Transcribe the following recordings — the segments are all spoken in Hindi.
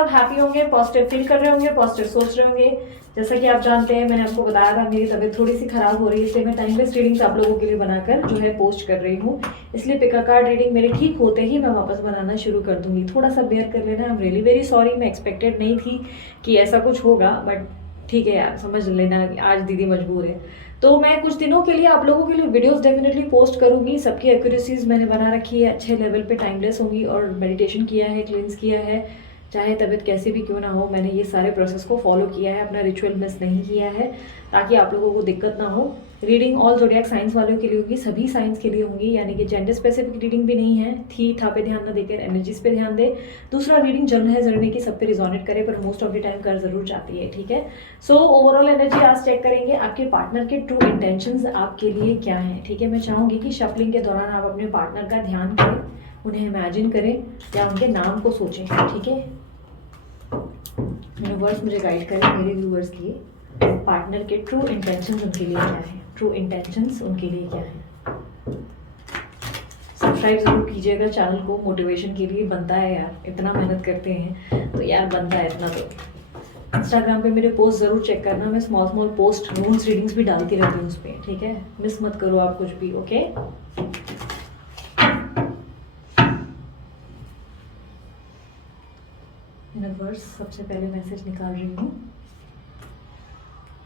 सब हैप्पी होंगे, पॉजिटिव फील कर रहे होंगे, पॉजिटिव सोच रहे होंगे। जैसा कि आप जानते हैं, मैंने आपको बताया था मेरी तबीयत थोड़ी सी खराब हो रही है, इसलिए मैं टाइमलेस रीडिंग्स आप लोगों के लिए बनाकर जो है पोस्ट कर रही हूँ। इसलिए पिका कार्ड रीडिंग मेरे ठीक होते ही मैं वापस बनाना शुरू कर दूंगी। थोड़ा सा बेयर कर लेना। I am really very sorry, मैं एक्सपेक्टेड नहीं थी कि ऐसा कुछ होगा, बट ठीक है यार, समझ लेना कि आज दीदी मजबूर है। तो मैं कुछ दिनों के लिए आप लोगों के लिए वीडियोस डेफिनेटली पोस्ट करूंगी। सबकी एक्यूरेसीज मैंने बना रखी है, अच्छे लेवल पे टाइमलेस होंगी, और मेडिटेशन किया है, क्लींस किया है, चाहे तबीयत कैसी भी क्यों ना हो, मैंने ये सारे प्रोसेस को फॉलो किया है, अपना रिचुअल मिस नहीं किया है, ताकि आप लोगों को दिक्कत ना हो। रीडिंग ऑल ज़ोडिएक साइंस वालों के लिए होगी, सभी साइंस के लिए होंगी, यानी कि जेंडर स्पेसिफिक रीडिंग भी नहीं है। थी था पे ध्यान ना देकर एनर्जीज पे ध्यान दे। दूसरा, रीडिंग जरूर है जरूरी की सब पे रिजोनेट करे, पर मोस्ट ऑफ द टाइम कर जरूर जाती है, ठीक है। सो ओवरऑल एनर्जी आज चेक करेंगे, आपके पार्टनर के ट्रू इंटेंशंस आपके लिए क्या है, ठीक है। मैं चाहूंगी कि शफलिंग के दौरान आप अपने पार्टनर का ध्यान करें, उन्हें इमेजिन करें या उनके नाम को सोचें, ठीक है। यूनिवर्स मुझे गाइड करें मेरे व्यूअर्स की पार्टनर के ट्रू इंटेंशंस उनके लिए क्या है, ट्रू इंटेंशंस उनके लिए क्या है। सब्सक्राइब जरूर कीजिएगा चैनल को, मोटिवेशन के लिए बनता है यार, इतना मेहनत करते हैं तो यार बनता है इतना। तो इंस्टाग्राम पे मेरे पोस्ट जरूर चेक करना, मैं small small post rules readings भी डालती रहती हूँ उस पर, ठीक है। मिस मत करो आप कुछ भी, ओके। यूनिवर्स सबसे पहले मैसेज निकाल रही हूँ।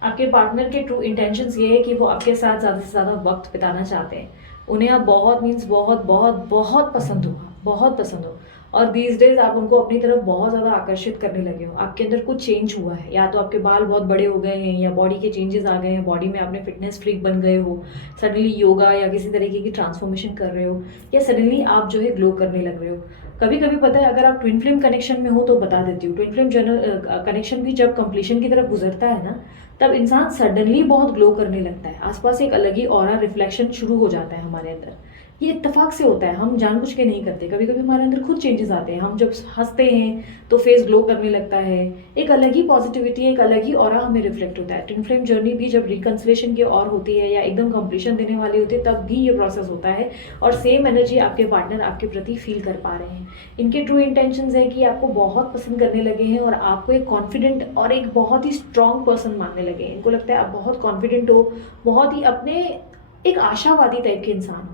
आपके पार्टनर के ट्रू इंटेंशंस ये है कि वो आपके साथ ज़्यादा से ज़्यादा वक्त बिताना चाहते हैं। उन्हें आप बहुत मीन्स बहुत बहुत बहुत पसंद हो, बहुत पसंद हो, और दीज डेज आप उनको अपनी तरफ बहुत ज़्यादा आकर्षित करने लगे हो। आपके अंदर कुछ चेंज हुआ है, या तो आपके बाल बहुत बड़े हो गए हैं, या बॉडी के चेंजेस आ गए हैं, बॉडी में आपने फिटनेस फ्रीक बन गए हो, सडनली योगा या किसी तरीके की ट्रांसफॉर्मेशन कर रहे हो, या सडनली आप जो है ग्लो करने लग रहे हो। कभी कभी पता है, अगर आप ट्विन फ्लेम कनेक्शन में हो तो बता देती हूँ, ट्विन फ्लेम जनरल कनेक्शन भी जब कंप्लीशन की तरफ गुजरता है ना, तब इंसान सडनली बहुत ग्लो करने लगता है, आसपास एक अलग ही ऑरा रिफ्लेक्शन शुरू हो जाता है हमारे अंदर। ये इत्तेफाक से होता है, हम जानबूझ के नहीं करते, कभी कभी हमारे अंदर खुद चेंजेस आते हैं। हम जब हंसते हैं तो फेस ग्लो करने लगता है, एक अलग ही पॉजिटिविटी, एक अलग ही ऑरा हमें रिफ्लेक्ट होता है। ट्विन फ्लेम जर्नी भी जब रिकंसिलेशन की ओर होती है या एकदम कंप्लीशन देने वाली होती है, तब भी ये प्रोसेस होता है, और सेम एनर्जी आपके पार्टनर आपके प्रति फील कर पा रहे हैं। इनके ट्रू इंटेंशंस है कि आपको बहुत पसंद करने लगे हैं, और आपको एक कॉन्फिडेंट और एक बहुत ही स्ट्रॉन्ग पर्सन मानने लगे हैं। इनको लगता है आप बहुत कॉन्फिडेंट हो, बहुत ही अपने एक आशावादी टाइप के इंसान हो,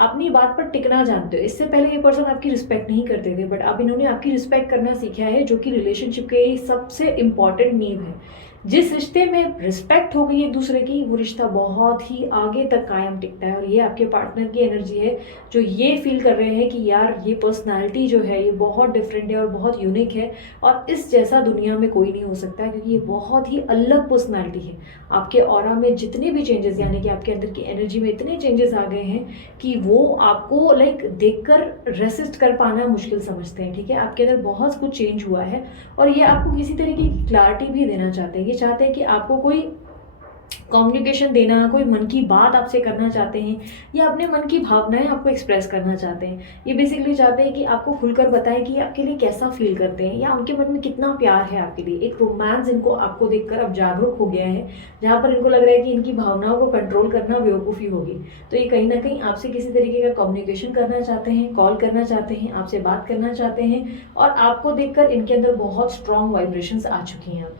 अपनी बात पर टिकना जानते हो। इससे पहले ये पर्सन आपकी रिस्पेक्ट नहीं करते थे, बट अब इन्होंने आपकी रिस्पेक्ट करना सीखा है, जो कि रिलेशनशिप के सबसे इंपॉर्टेंट नींव है। जिस रिश्ते में रिस्पेक्ट हो गई एक दूसरे की, वो रिश्ता बहुत ही आगे तक कायम टिकता है। और ये आपके पार्टनर की एनर्जी है, जो ये फील कर रहे हैं कि यार ये पर्सनालिटी जो है ये बहुत डिफरेंट है और बहुत यूनिक है, और इस जैसा दुनिया में कोई नहीं हो सकता, क्योंकि ये बहुत ही अलग पर्सनालिटी है। आपके ऑरा में जितने भी चेंजेस, यानी कि आपके अंदर की एनर्जी में इतने चेंजेस आ गए हैं कि वो आपको लाइक देखकर रेसिस्ट कर पाना मुश्किल समझते हैं, ठीक है। आपके अंदर बहुत कुछ चेंज हुआ है, और ये आपको किसी तरीके की क्लैरिटी भी देना चाहते हैं। ये चाहते हैं कि आपको कोई कम्युनिकेशन देना, कोई मन की बात आपसे करना चाहते हैं, या अपने मन की भावनाएं आपको एक्सप्रेस करना चाहते हैं। ये बेसिकली चाहते हैं कि आपको खुलकर बताएं कि आपके लिए कैसा फील करते हैं, या उनके मन में कितना प्यार है आपके लिए। एक रोमांस इनको आपको देखकर अब जागरूक हो गया है, जहाँ पर इनको लग रहा है कि इनकी भावनाओं को कंट्रोल करना बेवकूफ़ी होगी। तो ये कहीं ना कहीं आपसे किसी तरीके का कम्युनिकेशन करना चाहते हैं, कॉल करना चाहते हैं, आपसे बात करना चाहते हैं, और आपको देखकर इनके अंदर बहुत स्ट्रॉन्ग वाइब्रेशंस आ चुकी हैं अब।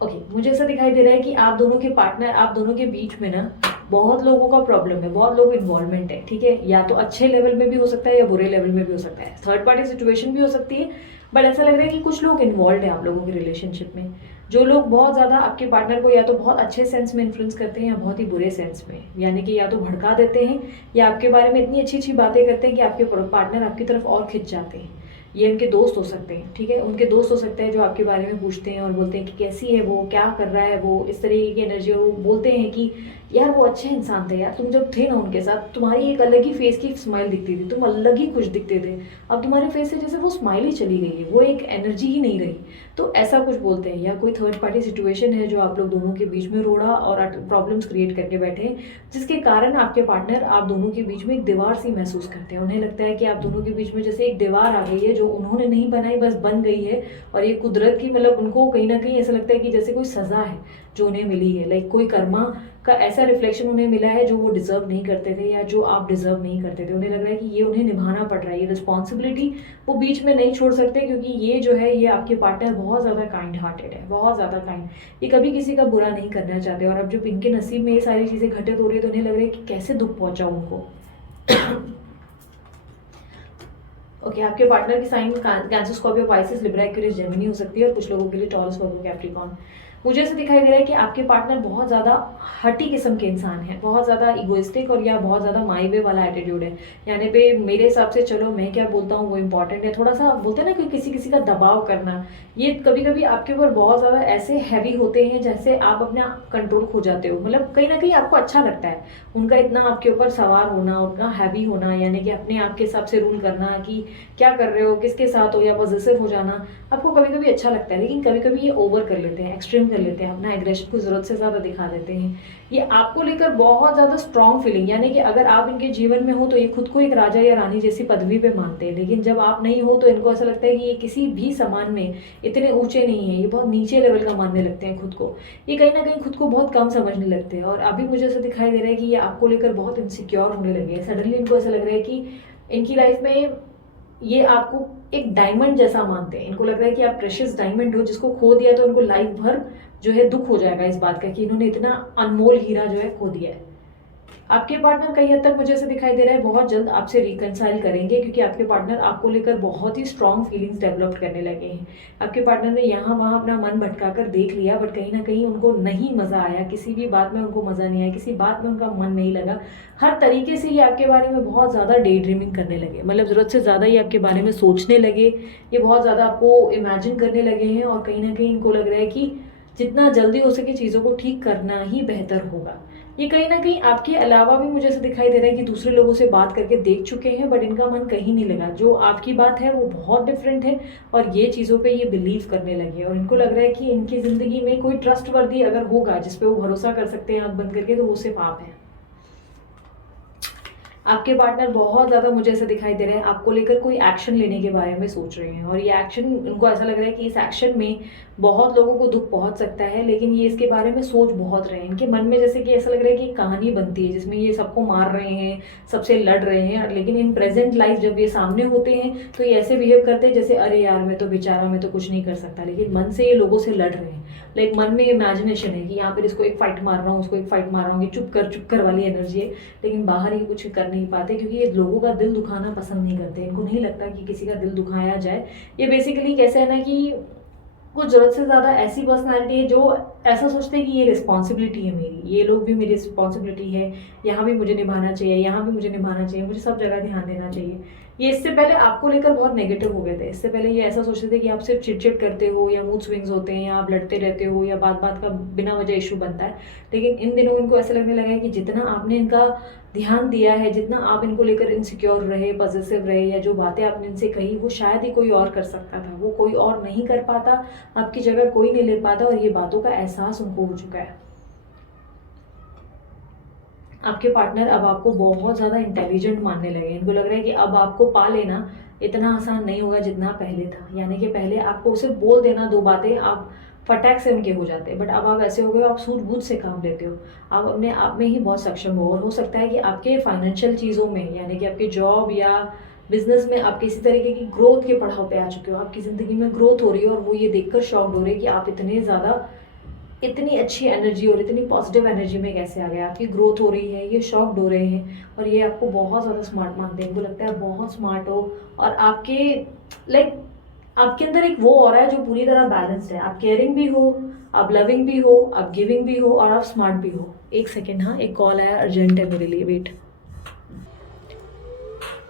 ओके, मुझे ऐसा दिखाई दे रहा है कि आप दोनों के पार्टनर, आप दोनों के बीच में ना बहुत लोगों का प्रॉब्लम है, बहुत लोग इन्वॉल्वमेंट है, ठीक है। या तो अच्छे लेवल में भी हो सकता है, या बुरे लेवल में भी हो सकता है, थर्ड पार्टी सिचुएशन भी हो सकती है, बट ऐसा लग रहा है कि कुछ लोग इन्वॉल्व है आप लोगों की रिलेशनशिप में। जो लोग बहुत ज़्यादा आपके पार्टनर को या तो बहुत अच्छे सेंस में इन्फ्लुएंस करते हैं, या बहुत ही बुरे सेंस में, यानी कि या तो भड़का देते हैं, या आपके बारे में इतनी अच्छी अच्छी बातें करते हैं कि आपके पार्टनर आपकी तरफ और खिंच जाते हैं। ये उनके दोस्त हो सकते हैं, ठीक है, उनके दोस्त हो सकते हैं जो आपके बारे में पूछते हैं और बोलते हैं कि कैसी है वो, क्या कर रहा है वो, इस तरीके की एनर्जी। वो बोलते हैं कि यार वो अच्छे इंसान थे यार, तुम जब थे ना उनके साथ, तुम्हारी एक अलग ही फेस की स्माइल दिखती थी, तुम अलग ही खुश दिखते थे, अब तुम्हारे फेस से जैसे वो स्माइल ही चली गई है, वो एक एनर्जी ही नहीं रही। तो ऐसा कुछ बोलते हैं। या कोई थर्ड पार्टी सिचुएशन है जो आप लोग दोनों के बीच में रोड़ा और प्रॉब्लम्स क्रिएट करके बैठे हैं, जिसके कारण आपके पार्टनर आप दोनों के बीच में एक दीवार सी महसूस करते हैं। उन्हें लगता है कि आप दोनों के बीच में जैसे एक दीवार आ गई है, जो उन्होंने नहीं बनाई, बस बन गई है, और ये कुदरत की, मतलब उनको कहीं ना कहीं ऐसा लगता है कि जैसे कोई सज़ा है, जो उन्हें मिली है, लाइक कोई कर्मा का ऐसा रिफ्लेक्शन उन्हें मिला है जो वो डिजर्व नहीं करते थे या जो आप डिजर्व नहीं करते थे। उन्हें लग रहा है कि ये उन्हें निभाना पड़ रहा है, ये रिस्पॉन्सिबिलिटी वो बीच में नहीं छोड़ सकते, क्योंकि ये जो है ये आपके पार्टनर बहुत ज़्यादा काइंड हार्टेड है, बहुत ज़्यादा काइंड, ये कभी किसी का बुरा नहीं करना चाहते। और अब जब इनके नसीब में ये सारी चीज़ें घटित हो रही है तो उन्हें लग रहा है कि कैसे दुख पहुंचा उनको। ओके, आपके पार्टनर की sign Cancer, Scorpio, Pisces, Libra, Aquarius, Gemini हो सकती है, और कुछ लोगों के लिए टॉरस, वर्गो, कैप्रिकॉर्न। मुझे ऐसे दिखाई दे रहा है कि आपके पार्टनर बहुत ज़्यादा हटी किस्म के इंसान हैं, बहुत ज़्यादा इगोइस्टिक और या बहुत ज़्यादा माई वे वाला एटीट्यूड है। यानी पे मेरे हिसाब से चलो मैं क्या बोलता हूँ वो इंपॉर्टेंट है, थोड़ा सा बोलते हैं ना कि किसी किसी का दबाव करना, ये कभी कभी आपके ऊपर बहुत ज़्यादा ऐसे हैवी होते हैं जैसे आप अपना कंट्रोल खो जाते हो। मतलब कहीं ना कहीं आपको अच्छा लगता है उनका इतना आपके ऊपर सवार होना, उनका हैवी होना, यानी कि अपने आप के हिसाब से रूल करना कि क्या कर रहे हो, किसके साथ हो, या पॉजिटिव हो जाना आपको कभी कभी अच्छा लगता है। लेकिन कभी कभी ये ओवर कर लेते हैं, एक्सट्रीम कर लेते हैं, अपना एग्रेशन को ज़रूरत से ज़्यादा दिखा देते हैं। ये आपको लेकर बहुत ज़्यादा स्ट्रॉन्ग फीलिंग, यानी कि अगर आप इनके जीवन में हो तो ये खुद को एक राजा या रानी जैसी पदवी पे मानते हैं, लेकिन जब आप नहीं हो तो इनको ऐसा लगता है कि ये किसी भी समान में इतने ऊंचे नहीं है, ये बहुत नीचे लेवल का मानने लगते हैं खुद को। ये कहीं ना कहीं खुद को बहुत कम समझने लगते हैं। और अभी मुझे ऐसा दिखाई दे रहा है कि ये आपको लेकर बहुत इनसिक्योर होने लगे हैं। सडनली इनको ऐसा लग रहा है कि इनकी लाइफ में ये आपको एक डायमंड जैसा मानते हैं। इनको लग रहा है कि आप प्रेशियस डायमंड हो, जिसको खो दिया तो इनको लाइफ भर जो है दुख हो जाएगा इस बात का कि इन्होंने इतना अनमोल हीरा जो है खो दिया है। आपके पार्टनर कई हद तक मुझे ऐसे दिखाई दे रहा है बहुत जल्द आपसे रिकनसाइल करेंगे, क्योंकि आपके पार्टनर आपको लेकर बहुत ही स्ट्रॉन्ग फीलिंग्स डेवलप करने लगे हैं। आपके पार्टनर ने यहाँ वहाँ अपना मन भटका कर देख लिया, बट कहीं ना कहीं उनको नहीं मज़ा आया, किसी भी बात में उनको मज़ा नहीं आया, किसी बात में उनका मन नहीं लगा। हर तरीके से ये आपके बारे में बहुत ज़्यादा डे ड्रीमिंग करने लगे, मतलब ज़रूरत से ज़्यादा ये आपके बारे में सोचने लगे, ये बहुत ज़्यादा आपको इमेजिन करने लगे हैं। और कहीं ना कहीं इनको लग रहा है कि जितना जल्दी हो सके चीज़ों को ठीक करना ही बेहतर होगा। ये कहीं ना कहीं आपके अलावा भी मुझे ऐसा दिखाई दे रहा है कि दूसरे लोगों से बात करके देख चुके हैं, बट इनका मन कहीं नहीं लगा। जो आपकी बात है वो बहुत डिफरेंट है और ये चीज़ों पे ये बिलीव करने लगे, और इनको लग रहा है कि इनकी ज़िंदगी में कोई ट्रस्ट वर्दी अगर होगा जिस पे वो भरोसा कर सकते हैं आँख बंद करके, तो वो सिर्फ आप हैं। आपके पार्टनर बहुत ज़्यादा मुझे ऐसा दिखाई दे रहा है आपको लेकर कोई एक्शन लेने के बारे में सोच रहे हैं, और ये एक्शन उनको ऐसा लग रहा है कि इस एक्शन में बहुत लोगों को दुख पहुंच सकता है, लेकिन ये इसके बारे में सोच बहुत रहे हैं। इनके मन में जैसे कि ऐसा लग रहा है कि एक कहानी बनती है जिसमें ये सबको मार रहे हैं, सबसे लड़ रहे हैं, लेकिन इन प्रेजेंट लाइफ जब ये सामने होते हैं तो ये ऐसे बिहेव करते हैं जैसे अरे यार मैं तो बेचारा, मैं तो कुछ नहीं कर सकता, लेकिन मन से ये लोगों से लड़ रहे हैं। लाइक मन में इमेजिनेशन है कि यहाँ पर इसको एक फाइट मार रहा हूँ, उसको एक फाइट मार रहा हूँ, ये चुप कर वाली एनर्जी है, लेकिन बाहर ये कुछ कर नहीं पाते क्योंकि ये लोगों का दिल दुखाना पसंद नहीं करते। इनको नहीं लगता कि किसी का दिल दुखाया जाए। ये बेसिकली कैसे है ना कि कुछ ज़रूरत से ज़्यादा ऐसी पर्सनैलिटी है जो ऐसा सोचते हैं कि ये रिस्पॉन्सिबिलिटी है मेरी, ये लोग भी मेरी रिस्पॉन्सिबिलिटी है, यहाँ भी मुझे निभाना चाहिए, यहाँ भी मुझे निभाना चाहिए, मुझे सब जगह ध्यान देना चाहिए। ये इससे पहले आपको लेकर बहुत नेगेटिव हो गए थे। इससे पहले ये ऐसा सोचते थे कि आप सिर्फ चिड़चिड़ करते हो या मूड स्विंग्स होते हैं या आप लड़ते रहते हो या बात बात का बिना वजह इशू बनता है। लेकिन इन दिनों इनको ऐसा लगने लगा है कि जितना आपने इनका ध्यान दिया है, जितना आप इनको लेकर इनसिक्योर रहे, पॉजिटिव रहे, या जो बातें आपने इनसे कही वो शायद ही कोई और कर सकता था, वो कोई और नहीं कर पाता, आपकी जगह कोई नहीं ले पाता, और ये बातों का एहसास उनको हो चुका है। आपके पार्टनर अब आपको बहुत ज़्यादा इंटेलिजेंट मानने लगे। इनको लग रहा है कि अब आपको पा लेना इतना आसान नहीं होगा जितना पहले था। यानी कि पहले आपको सिर्फ बोल देना दो बातें, आप फटाक से उनके हो जाते, बट अब आप ऐसे हो गए हो, आप सूझबूझ से काम लेते हो, आप अपने आप में ही बहुत सक्षम हो। और हो सकता है कि आपके फाइनेंशियल चीज़ों में, यानी कि आपके जॉब या बिजनेस में आप किसी तरीके की ग्रोथ के पड़ाव पे आ चुके हो, आपकी ज़िंदगी में ग्रोथ हो रही है, और वो ये देखकर शॉक्ड हो रहे हैं कि आप इतने ज़्यादा इतनी अच्छी एनर्जी और इतनी पॉजिटिव एनर्जी में कैसे आ गए, आपकी ग्रोथ हो रही है, ये शॉक्ड हो रहे हैं। और ये आपको बहुत ज़्यादा स्मार्ट मानते हैं, इनको लगता है आप बहुत स्मार्ट हो, और आपके लाइक आपके अंदर एक वो ऑरा है जो पूरी तरह बैलेंस्ड है। आप केयरिंग भी हो, आप लविंग भी हो, आप गिविंग भी हो, और आप स्मार्ट भी हो। एक सेकेंड, हाँ एक कॉल आया, अर्जेंट है मेरे लिए, वेट।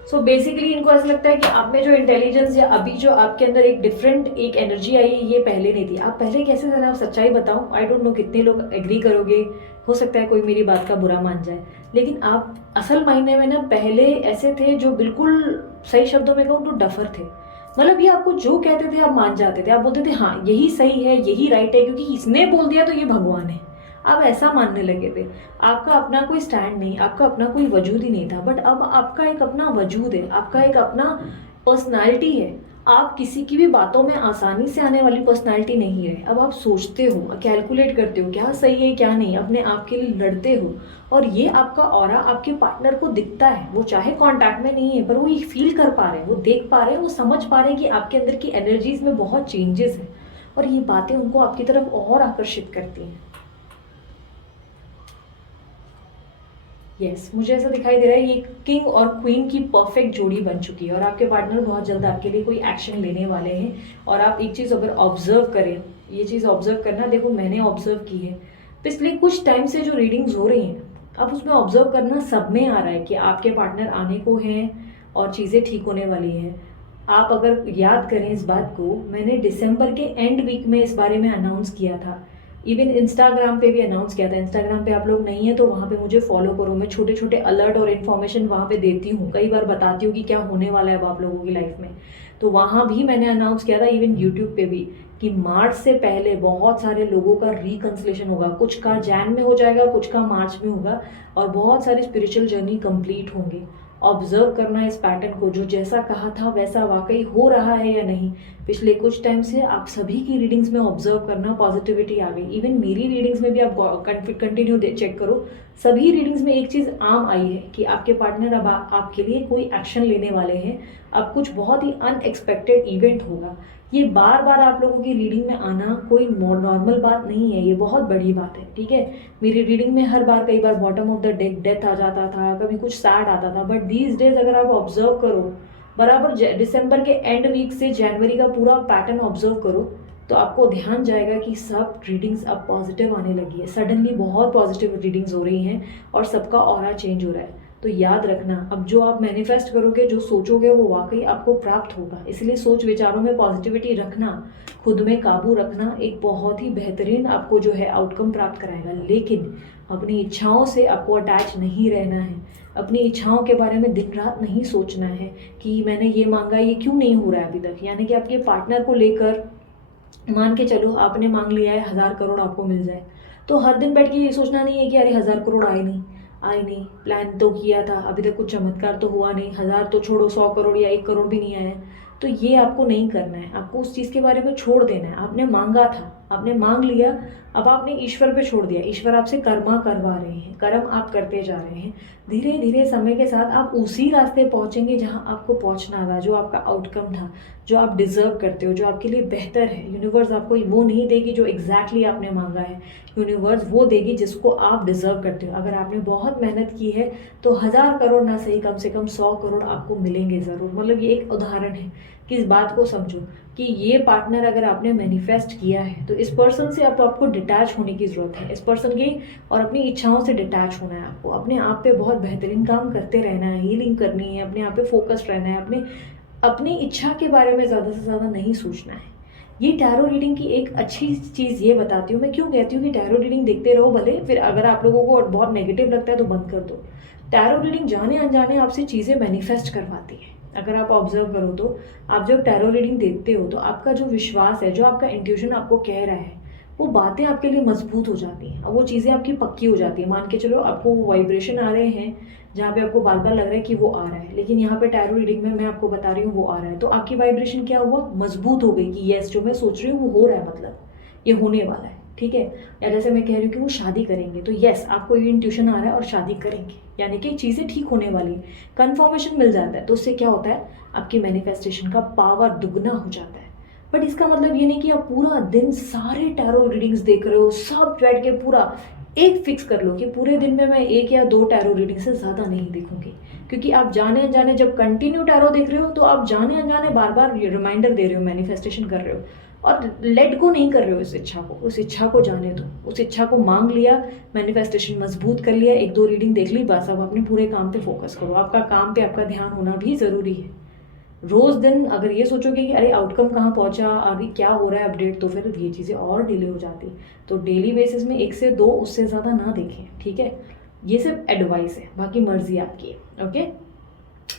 सो बेसिकली इनको ऐसा लगता है कि आप में जो इंटेलिजेंस या अभी जो आपके अंदर एक डिफरेंट एक एनर्जी आई है, ये पहले नहीं थी। आप पहले कैसे थे ना, आप सच्चाई बताऊं, आई डोंट नो कितने लोग एग्री करोगे, हो सकता है कोई मेरी बात का बुरा मान जाए, लेकिन आप असल मायने में ना पहले ऐसे थे जो बिल्कुल सही शब्दों में कहूँ तो डफर थे। मतलब ये आपको जो कहते थे आप मान जाते थे, आप बोलते थे हाँ यही सही है, यही राइट है, क्योंकि इसने बोल दिया तो ये भगवान है। आप ऐसा मानने लगे थे। आपका अपना कोई स्टैंड नहीं, आपका अपना कोई वजूद ही नहीं था, बट अब आपका एक अपना वजूद है, आपका एक अपना पर्सनालिटी है, आप किसी की भी बातों में आसानी से आने वाली पर्सनालिटी नहीं है। अब आप सोचते हो, कैलकुलेट करते हो क्या सही है क्या नहीं, अपने आप के लिए लड़ते हो, और ये आपका ऑरा आपके पार्टनर को दिखता है। वो चाहे कांटेक्ट में नहीं है पर वो ये फील कर पा रहे हैं, वो देख पा रहे हैं, वो समझ पा रहे हैं कि आपके अंदर की एनर्जीज में बहुत चेंजेस हैं, और ये बातें उनको आपकी तरफ और आकर्षित करती हैं। यस, मुझे ऐसा दिखाई दे रहा है ये किंग और क्वीन की परफेक्ट जोड़ी बन चुकी है, और आपके पार्टनर बहुत जल्द आपके लिए कोई एक्शन लेने वाले हैं। और आप एक चीज़ अगर ऑब्जर्व करें, ये चीज़ ऑब्जर्व करना, देखो मैंने ऑब्जर्व की है पिछले कुछ टाइम से जो रीडिंग्स हो रही हैं, आप उसमें ऑब्जर्व करना सब में आ रहा है कि आपके पार्टनर आने को हैं और चीज़ें ठीक होने वाली हैं। आप अगर याद करें इस बात को, मैंने दिसंबर के एंड वीक में इस बारे में अनाउंस किया था, इवन इंस्टाग्राम पे भी अनाउंस किया था। इंस्टाग्राम पे आप लोग नहीं है तो वहाँ पे मुझे फॉलो करो, मैं छोटे छोटे अलर्ट और इन्फॉर्मेशन वहाँ पे देती हूँ, कई बार बताती हूँ कि क्या होने वाला है अब आप लोगों की लाइफ में। तो वहाँ भी मैंने अनाउंस किया था, इवन यूट्यूब पे भी, कि मार्च से पहले बहुत सारे लोगों का रिकन्सिलेशन होगा, कुछ का जैन में हो जाएगा, कुछ का मार्च में होगा, और बहुत सारी स्पिरिचुअल जर्नी कंप्लीट होंगी। ऑब्जर्व करना इस पैटर्न को, जो जैसा कहा था वैसा वाकई हो रहा है या नहीं। पिछले कुछ टाइम से आप सभी की रीडिंग्स में ऑब्जर्व करना, पॉजिटिविटी आ गई। इवन मेरी रीडिंग्स में भी आप कंटिन्यू चेक करो, सभी रीडिंग्स में एक चीज़ आम आई है कि आपके पार्टनर अब आपके लिए कोई एक्शन लेने वाले हैं। अब कुछ बहुत ही अनएक्सपेक्टेड इवेंट होगा। ये बार बार आप लोगों की रीडिंग में आना कोई नॉर्मल बात नहीं है, ये बहुत बड़ी बात है, ठीक है। मेरी रीडिंग में हर बार, कई बार bottom of the deck death आ जाता था, कभी कुछ सैड आता था, बट दीज डेज अगर आप ऑब्जर्व करो, बराबर दिसंबर के एंड वीक से जनवरी का पूरा पैटर्न ऑब्जर्व करो, तो आपको ध्यान जाएगा कि सब रीडिंग्स अब पॉजिटिव आने लगी है। सडनली बहुत पॉजिटिव रीडिंग्स हो रही हैं और सबका ऑरा चेंज हो रहा है। तो याद रखना, अब जो आप मैनिफेस्ट करोगे, जो सोचोगे, वो वाकई आपको प्राप्त होगा। इसलिए सोच विचारों में पॉजिटिविटी रखना, खुद में काबू रखना एक बहुत ही बेहतरीन आपको जो है आउटकम प्राप्त कराएगा। लेकिन अपनी इच्छाओं से आपको अटैच नहीं रहना है। अपनी इच्छाओं के बारे में दिन रात नहीं सोचना है कि मैंने ये मांगा, ये क्यों नहीं हो रहा है अभी तक। यानी कि आपके पार्टनर को लेकर मान के चलो आपने मांग लिया है 1000 करोड़ आपको मिल जाए, तो हर दिन बैठ के ये सोचना नहीं है कि अरे 1000 करोड़ आए नहीं, प्लान तो किया था, अभी तक कुछ चमत्कार तो हुआ नहीं, 1000 तो छोड़ो, 100 करोड़ या 1 करोड़ भी नहीं आया। तो ये आपको नहीं करना है, आपको उस चीज़ के बारे में छोड़ देना है। आपने मांगा था, आपने मांग लिया, अब आपने ईश्वर पे छोड़ दिया। ईश्वर आपसे कर्मा करवा रहे हैं, कर्म आप करते जा रहे हैं। धीरे धीरे समय के साथ आप उसी रास्ते पहुंचेंगे जहां आपको पहुंचना था, जो आपका आउटकम था, जो आप डिजर्व करते हो, जो आपके लिए बेहतर है। यूनिवर्स आपको वो नहीं देगी जो एग्जैक्टली आपने मांगा है, यूनिवर्स वो देगी जिसको आप डिजर्व करते हो। अगर आपने बहुत मेहनत की है तो 1000 करोड़ ना सही, कम से कम 100 करोड़ आपको मिलेंगे ज़रूर। मतलब ये एक उदाहरण है कि इस बात को समझो कि ये पार्टनर अगर आपने मैनिफेस्ट किया है तो इस पर्सन से अब आपको डिटैच होने की ज़रूरत है, इस पर्सन की और अपनी इच्छाओं से डिटैच होना है। आपको अपने आप पे बहुत बेहतरीन काम करते रहना है, हीलिंग करनी है, अपने आप पे फोकस्ड रहना है, अपनी इच्छा के बारे में ज़्यादा से ज़्यादा नहीं सोचना है। ये टैरो रीडिंग की एक अच्छी चीज़ ये बताती हूँ, मैं क्यों कहती हूँ कि टैरो रीडिंग देखते रहो, भले फिर अगर आप लोगों को बहुत नेगेटिव लगता है तो बंद कर दो। टैरो रीडिंग जाने अनजाने आपसे चीज़ें मैनिफेस्ट करवाती है। अगर आप ऑब्जर्व करो तो आप जब टैरो रीडिंग देखते हो तो आपका जो विश्वास है, जो आपका इंट्यूशन आपको कह रहा है, वो बातें आपके लिए मजबूत हो जाती हैं और वो चीज़ें आपकी पक्की हो जाती है। मान के चलो आपको वो वाइब्रेशन आ रहे हैं जहाँ पे आपको बार बार लग रहा है कि वो आ रहा है, लेकिन यहाँ पे टैरो रीडिंग में मैं आपको बता रही हूँ वो आ रहा है, तो आपकी वाइब्रेशन क्या हुआ, मजबूत हो गई कि यस जो मैं सोच रही हूँ वो हो रहा है, मतलब ये होने वाला है, ठीक है। या जैसे मैं कह रही हूँ कि वो शादी करेंगे, तो यस आपको ये इंट्यूशन आ रहा है और शादी करेंगे, यानी कि चीज़ें ठीक होने वाली है, कन्फर्मेशन मिल जाता है। तो उससे क्या होता है, आपकी मैनिफेस्टेशन का पावर दुगना हो जाता है। बट इसका मतलब ये नहीं कि आप पूरा दिन सारे टैरो रीडिंग्स देख रहे हो, सब बैठ के पूरा एक फिक्स कर लो कि पूरे दिन में मैं 1 या 2 टैरो रीडिंग से ज़्यादा नहीं देखूंगी, क्योंकि आप जाने अनजाने जब कंटिन्यू टैरो देख रहे हो तो आप जाने अनजाने बार बार रिमाइंडर दे रहे हो, मैनिफेस्टेशन कर रहे हो और लेट गो नहीं कर रहे हो इस इच्छा को। उस इच्छा को जाने दो, उस इच्छा को मांग लिया, मैनिफेस्टेशन मजबूत कर लिया, 1-2 रीडिंग देख ली, बस अब अपने पूरे काम पे फोकस करो। आपका काम पे आपका ध्यान होना भी ज़रूरी है। रोज़ दिन अगर ये सोचोगे कि अरे आउटकम कहाँ पहुँचा, अभी क्या हो रहा है अपडेट, तो फिर ये चीज़ें और डिले हो जाती। तो डेली बेसिस में 1 से 2, उससे ज़्यादा ना देखें, ठीक है। ये सिर्फ एडवाइस है, बाकी मर्जी आपकी है, ओके।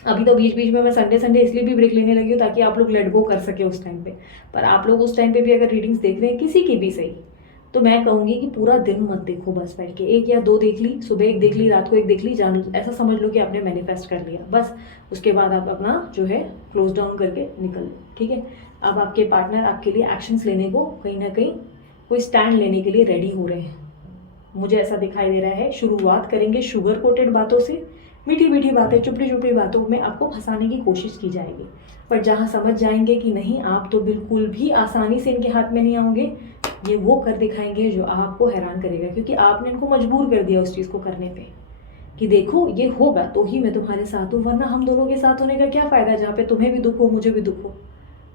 अभी तो बीच बीच में मैं संडे संडे इसलिए भी ब्रेक लेने लगी हूँ ताकि आप लोग लेट गो कर सके उस टाइम पे। पर आप लोग उस टाइम पे भी अगर रीडिंग्स देख रहे हैं किसी की भी सही, तो मैं कहूँगी कि पूरा दिन मत देखो बस बैठ के, 1 या 2 देख ली, सुबह 1 देख ली, रात को 1 देख ली, जान ऐसा समझ लो कि आपने मैनिफेस्ट कर लिया बस। उसके बाद आप अपना जो है क्लोज डाउन करके निकल लो, ठीक है। अब आपके पार्टनर आपके लिए एक्शंस लेने को कहीं ना कहीं कोई स्टैंड लेने के लिए रेडी हो रहे हैं, मुझे ऐसा दिखाई दे रहा है। शुरुआत करेंगे शुगर कोटेड बातों से, मीठी मीठी बातें, चुपड़ी चुपड़ी बातों में आपको फंसाने की कोशिश की जाएगी। पर जहाँ समझ जाएंगे कि नहीं आप तो बिल्कुल भी आसानी से इनके हाथ में नहीं आओगे, ये वो कर दिखाएंगे जो आपको हैरान करेगा, क्योंकि आपने इनको मजबूर कर दिया उस चीज़ को करने पे कि देखो ये होगा तो ही मैं तुम्हारे साथ हूँ, वरना हम दोनों के साथ होने का क्या फ़ायदा जहाँ पे तुम्हें भी दुख हो मुझे भी दुख हो।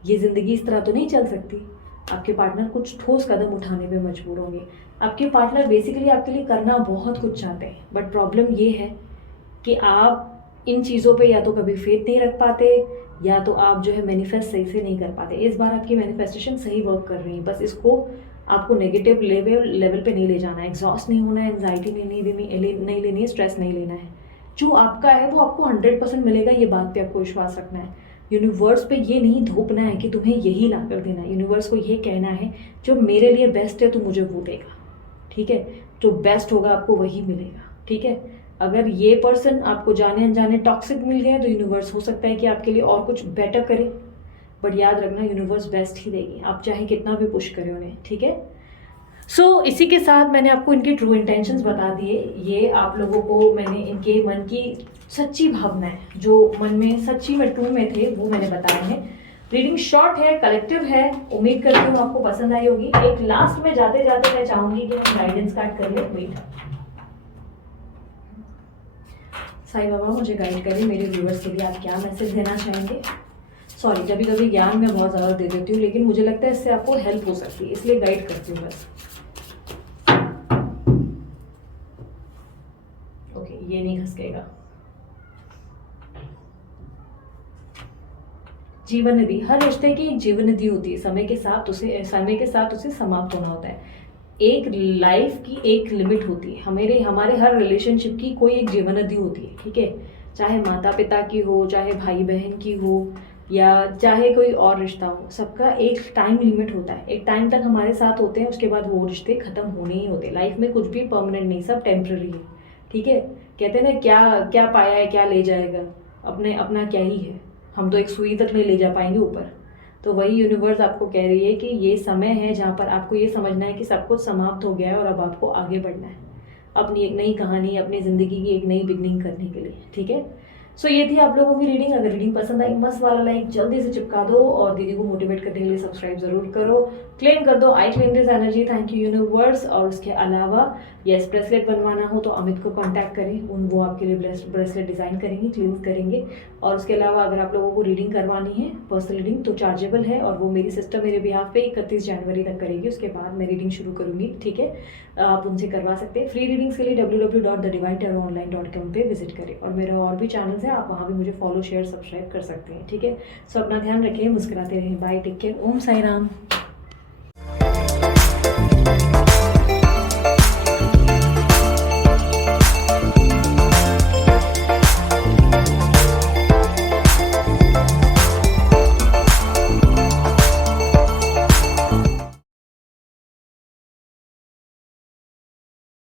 ये ज़िंदगी इस तरह तो नहीं चल सकती। आपके पार्टनर कुछ ठोस कदम उठाने पे मजबूर होंगे। आपके पार्टनर बेसिकली आपके लिए करना बहुत कुछ चाहते हैं, बट प्रॉब्लम ये है कि आप इन चीज़ों पे या तो कभी फेथ नहीं रख पाते, या तो आप जो है मैनिफेस्ट सही से नहीं कर पाते। इस बार आपकी मैनिफेस्टेशन सही वर्क कर रही है, बस इसको आपको नेगेटिव लेवल पे नहीं ले जाना है, एग्जॉस्ट नहीं होना है, एंजाइटी नहीं लेनी है, स्ट्रेस नहीं लेना है। जो आपका है वो आपको 100% मिलेगा, ये बात पे आपको विश्वास रखना है। यूनिवर्स पे ये नहीं थोपना है कि तुम्हें यही ला कर देना है। यूनिवर्स को ये कहना है जो मेरे लिए बेस्ट है तो मुझे वो देगा, ठीक है। जो बेस्ट होगा आपको वही मिलेगा, ठीक है। अगर ये पर्सन आपको जाने अनजाने टॉक्सिक मिल गया तो यूनिवर्स हो सकता है कि आपके लिए और कुछ बेटर करे, बट याद रखना यूनिवर्स बेस्ट ही देगी, आप चाहे कितना भी पुश करें उन्हें, ठीक है। सो इसी के साथ मैंने आपको इनके ट्रू इंटेंशंस बता दिए। ये आप लोगों को मैंने इनके मन की सच्ची भावनाएं जो मन में सच्ची में ट्रू में थे वो मैंने बताए हैं। रीडिंग शॉर्ट है, कलेक्टिव है, उम्मीद करती हूँ आपको पसंद आई होगी। एक लास्ट में जाते जाते मैं चाहूंगी कि हम गाइडेंस कार्ड कर ले। वेट, साईं बाबा मुझे गाइड करें, मेरे व्यूअर्स के लिए आप क्या मैसेज देना चाहेंगे। सॉरी, कभी कभी ज्ञान मैं बहुत ज़्यादा दे देती हूँ, लेकिन मुझे लगता है इससे आपको हेल्प हो सकती है, इसलिए गाइड करती हूँ बस। ओके, ये नहीं खसकेगा। जीवन निधि, हर रिश्ते की एक जीवन निधि होती है, समय के साथ उसे समाप्त होना होता है। एक लाइफ की एक लिमिट होती है, हमारे हर रिलेशनशिप की कोई एक जीवन निधि होती है, ठीक है। चाहे माता पिता की हो, चाहे भाई बहन की हो, या चाहे कोई और रिश्ता हो, सबका एक टाइम लिमिट होता है। एक टाइम तक हमारे साथ होते हैं, उसके बाद वो रिश्ते खत्म होने ही होते हैं। लाइफ में कुछ भी परमानेंट नहीं, सब टेम्पररी है, ठीक है। कहते हैं ना, क्या क्या पाया है क्या ले जाएगा, अपना क्या ही है, हम तो एक सुई तक नहीं ले जा पाएंगे ऊपर। तो वही यूनिवर्स आपको कह रही है कि ये समय है जहाँ पर आपको ये समझना है कि सब कुछ समाप्त हो गया है और अब आपको आगे बढ़ना है, अपनी एक नई कहानी, अपनी ज़िंदगी की एक नई बिगनिंग करने के लिए, ठीक है। सो ये थी आप लोगों की रीडिंग। अगर रीडिंग पसंद आई, मस्त वाला लाइक जल्दी से चिपका दो, और दीदी को मोटिवेट करने के लिए सब्सक्राइब जरूर करो। क्लेम कर दो, I claim this energy, thank you universe. और उसके अलावा यस, ब्रेसलेट बनवाना हो तो अमित को कांटेक्ट करें, वो आपके लिए ब्रेसलेट डिज़ाइन करेंगे, क्लीन करेंगे। और उसके अलावा अगर आप लोगों को रीडिंग करवानी है, पर्सनल रीडिंग, तो चार्जेबल है, और वो मेरी सिस्टर मेरे बिहाफ पे 31 जनवरी तक करेगी, उसके बाद मैं रीडिंग शुरू करूँगी, ठीक है। आप उनसे करवा सकते हैं। फ्री रीडिंग्स के लिए www.thedivinetarot.online पे विजिट करें, और मेरे और भी चैनल्स हैं, आप वहाँ भी मुझे फॉलो शेयर सब्सक्राइब कर सकते हैं, ठीक है। सो अपना ध्यान रखें, मुस्कुराते रहें, बाय, टेक केयर, ओम साई राम।